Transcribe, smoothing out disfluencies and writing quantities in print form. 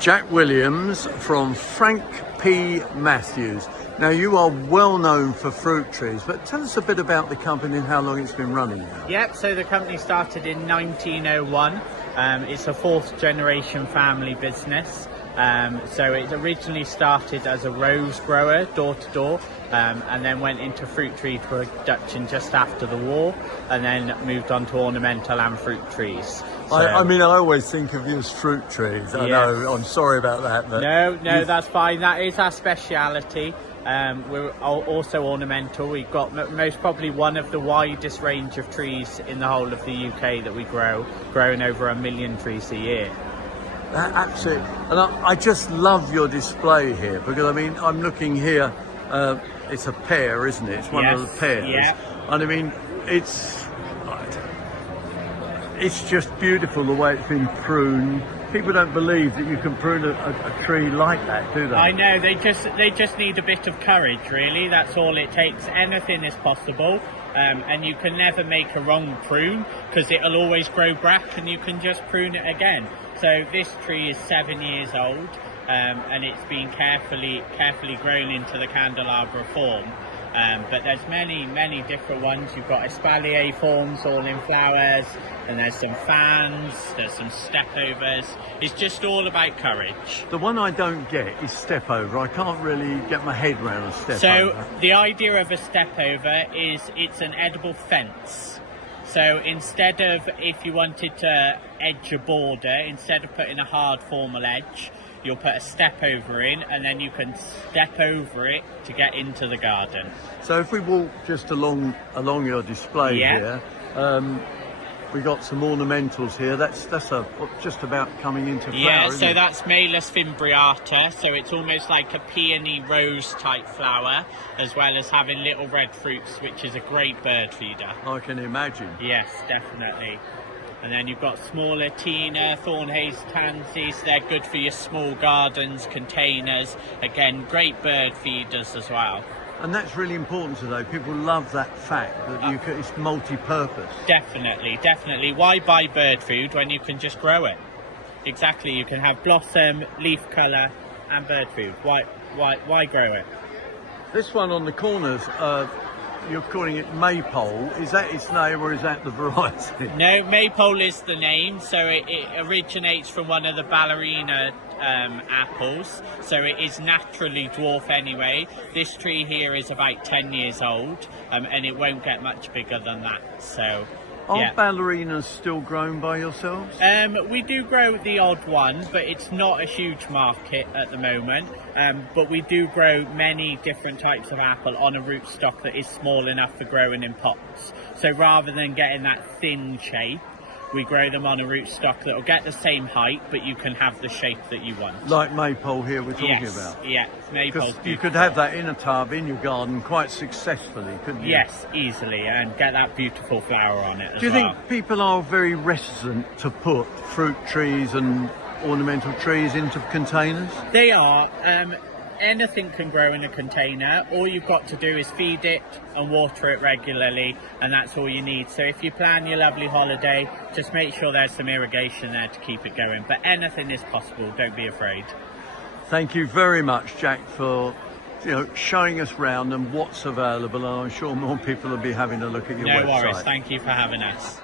Jack Williams from Frank P. Matthews. Now, you are well known for fruit trees, but tell us a bit about the company and how long it's been running now. Yep, so the company started in 1901. It's a fourth generation family business. So it originally started as a rose grower, door to door, and then went into fruit tree production just after the war, and then moved on to ornamental and fruit trees. So, I mean, I always think of you as fruit trees. I know, I'm sorry about that. But no, that's fine. That is our speciality. We're also ornamental. We've got most probably one of the widest range of trees in the whole of the UK that we grow, growing over 1 million trees a year. Absolutely. And I just love your display here, because I mean, I'm looking here, it's a pear, isn't it? It's one of the pears. Yeah. And I mean, it's just beautiful the way it's been pruned. People don't believe that you can prune a tree like that, do they? I know, they just need a bit of courage, really. That's all it takes. Anything is possible, and you can never make a wrong prune, because it'll always grow back and you can just prune it again. So this tree is 7 years old, and it's been carefully grown into the candelabra form. But there's many different ones. You've got espalier forms all in flowers, and there's some fans, there's some stepovers. It's just all about courage. The one I don't get is stepover. I can't really get my head around a stepover. So the idea of a stepover is it's an edible fence. So instead of, if you wanted to edge a border, instead of putting a hard formal edge, you'll put a step over in, and then you can step over it to get into the garden. So if we walk just along your display here, we got some ornamentals here. That's just about coming into flower. Yeah, isn't so it? that's Malus fimbriata. So it's almost like a peony rose type flower, as well as having little red fruits, which is a great bird feeder. I can imagine. Yes, definitely. And then you've got smaller Tina, Thornhaze tansies. They're good for your small gardens, containers. Again, great bird feeders as well. And that's really important today. People love that fact that it's multi-purpose. Definitely. Why buy bird food when you can just grow it? Exactly. You can have blossom, leaf colour, and bird food. Why grow it? This one on the corners, you're calling it maypole. Is that its name, or is that the variety? No, maypole is the name. So it originates from one of the ballerina apples. So it is naturally dwarf anyway. This tree here is about 10 years old, and it won't get much bigger than that. So Are ballerinas still grown by yourselves? We do grow the odd one, but it's not a huge market at the moment. But we do grow many different types of apple on a rootstock that is small enough for growing in pots. So rather than getting that thin shape, we grow them on a rootstock that will get the same height, but you can have the shape that you want. Like maypole here we're talking about? Yeah, maple's you could have that in a tub in your garden quite successfully, couldn't you? Yes, easily, and get that beautiful flower on it as well. Do you think people are very reticent to put fruit trees and ornamental trees into containers? They are. Anything can grow in a container. All you've got to do is feed it and water it regularly, and that's all you need. So if you plan your lovely holiday, just make sure there's some irrigation there to keep it going. But anything is possible, don't be afraid. Thank you very much, Jack, for showing us round and what's available, and I'm sure more people will be having a look at your website. No worries, thank you for having us.